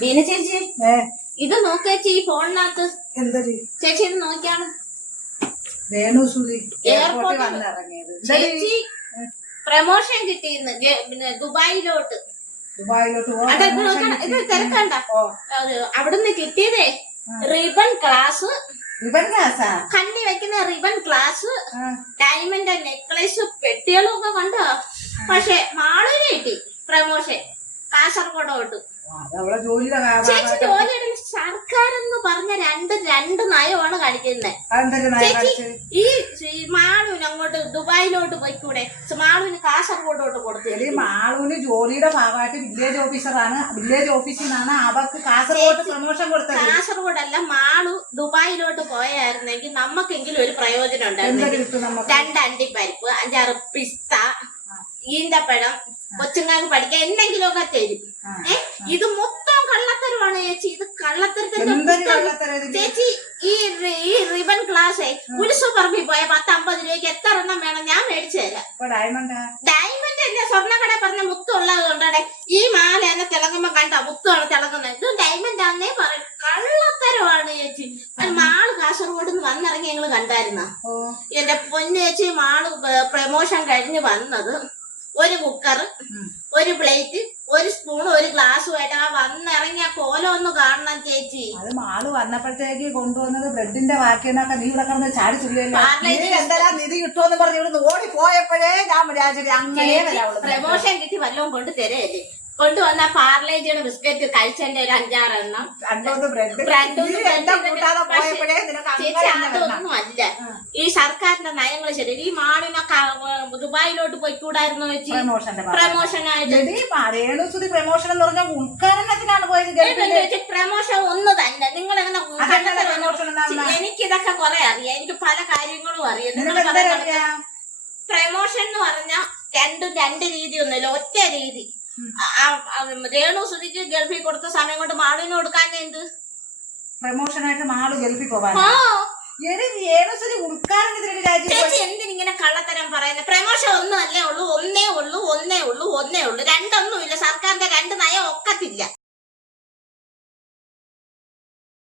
ബീന ചേച്ചി ഇത് നോക്കേച്ചി ഈ ഫോണിനകത്ത് ചേച്ചി ഇത് നോക്കിയാണ് ചേച്ചി പ്രമോഷൻ കിട്ടിയിരുന്നു പിന്നെ ദുബായിലോട്ട് ഇത് തിരക്കണ്ട അവിടുന്ന് കിട്ടിയതേ റിബൺ ക്ലാസ് കണ്ണി വെക്കുന്ന റിബൺ ക്ലാസ് ഡയമണ്ട് നെക്ലേസ് പെട്ടികളും ഒക്കെ കണ്ടോ. പക്ഷെ മാളൂര് കിട്ടി പ്രമോഷൻ കാസർഗോഡോട്ട്. ചേച്ചി ജോലിയുടെ സർക്കാരെന്ന് പറഞ്ഞ രണ്ട് നയമാണ് കാണിക്കുന്നത്. ചേച്ചി ഈ മാളൂന് അങ്ങോട്ട് ദുബായിലോട്ട് പോയിക്കൂടെ? മാളൂന് കാസർഗോഡോട്ട് കൊടുത്തു. മാളൂന് ജോലിയുടെ ഭാഗമായിട്ട് വില്ലേജ് ഓഫീസറാണ്. വില്ലേജ് ഓഫീസിൽ നിന്നാണ് അവർക്ക് കാസർഗോഡ് പ്രമോഷൻ കൊടുത്തത്. കാസർഗോഡല്ല, മാളു ദുബായിലോട്ട് പോയായിരുന്നെങ്കിൽ നമുക്കെങ്കിലും ഒരു പ്രയോജനം ഉണ്ടായിരുന്നു. 2 അണ്ടിപ്പരിപ്പ്, 5-6 പിസ്ത, ഈന്തപ്പഴം, കൊച്ചുങ്ങൾക്ക് പഠിക്കാൻ എന്തെങ്കിലുമൊക്കെ തരും. ഇത് മൊത്തം കള്ളത്തരമാണ് ചേച്ചി. ഇത് കള്ളത്തരത്തിന്റെ ചേച്ചി. ഈ റിബൺ ക്ലാസ് ഉത്സവപ്പറമ്പിൽ പോയ 10-50 രൂപയ്ക്ക് എത്ര എണ്ണം വേണം? ഞാൻ മേടിച്ചു തരാം. ഡയമണ്ട് എന്നെ സ്വർണ്ണക്കട പറഞ്ഞ മുത്തുള്ളത് കൊണ്ടാടെ ഈ മാല എന്നെ തിളങ്ങുമ്പോ കണ്ട മുത്താണ് തിളങ്ങുന്നത്. ഇത് ഡയമണ്ട് ആന്നേ പറയും. കള്ളത്തരമാണ് ചേച്ചി. മാള് കാസർഗോഡ് നിന്ന് വന്നിറങ്ങി ഞങ്ങള് കണ്ടായിരുന്ന എന്റെ പൊന്നു ചേച്ചി. മാള് പ്രമോഷൻ കഴിഞ്ഞ് വന്നത് ഒരു കുക്കർ, ഒരു പ്ലേറ്റ്, ഒരു സ്പൂൺ, ഒരു ഗ്ലാസ്സുമായിട്ട് ആ വന്നിറങ്ങിയ കോലം ഒന്ന് കാണണം ചേച്ചി. അത് മാള് വന്നപ്പോഴത്തേക്ക് കൊണ്ടുവന്നത് ബ്രെഡിന്റെ ബാക്കിയെന്നൊക്കെ നീ ഇവിടെ കിടന്ന് ചാടി ചുള്ളിയല്ലോ. എന്തെല്ലാം നിധി കിട്ടുമെന്ന് പറഞ്ഞ് ഇവിടുന്ന് ഓടി പോയപ്പോഴേ ഞാൻ വിചാരിച്ചത് അങ്ങനെ പ്രമോഷൻ കിട്ടി വല്ലതും കൊണ്ട് തരല്ലേ. കൊണ്ടുവന്ന പാർലേജിയുടെ ബിസ്ക്കറ്റ് കഴിച്ചതിന്റെ ഒരു 5-6 എണ്ണം. ചേച്ചി അതൊന്നും അല്ല. ഈ സർക്കാരിന്റെ നയങ്ങൾ ശരി. ഈ മാളിനൊക്കെ ദുബായിലോട്ട് പോയിക്കൂടായിരുന്നു ചേച്ചി പ്രമോഷനായിട്ട്. പ്രമോഷൻ എന്ന് പറഞ്ഞാൽ ഉദ്ഘാടനത്തിനാണ് പോയത്. പ്രമോഷൻ ഒന്ന് തന്നെ. നിങ്ങൾ എങ്ങനെ എനിക്കിതൊക്കെ കുറെ അറിയാം. എനിക്ക് പല കാര്യങ്ങളും അറിയാം. പ്രമോഷൻ എന്ന് പറഞ്ഞാൽ രണ്ട് രീതി ഒന്നുമില്ല, ഒറ്റ രീതി. രേണു സുധിക്ക് ഗൾഫിൽ കൊടുത്ത സമയം കൊണ്ട് മാളിന് കൊടുക്കാൻ എന്ത് പ്രമോഷനായിട്ട് മാള് ഗൾഫിൽ പോവാൻ ചേച്ചി എന്തിനിങ്ങനെ കള്ളത്തരം പറയുന്നത്? പ്രമോഷൻ ഒന്നല്ലേ ഉള്ളൂ, ഒന്നേ ഉള്ളൂ. രണ്ടൊന്നും ഇല്ല. സർക്കാരിന്റെ 2 നയം ഒക്കത്തില്ല.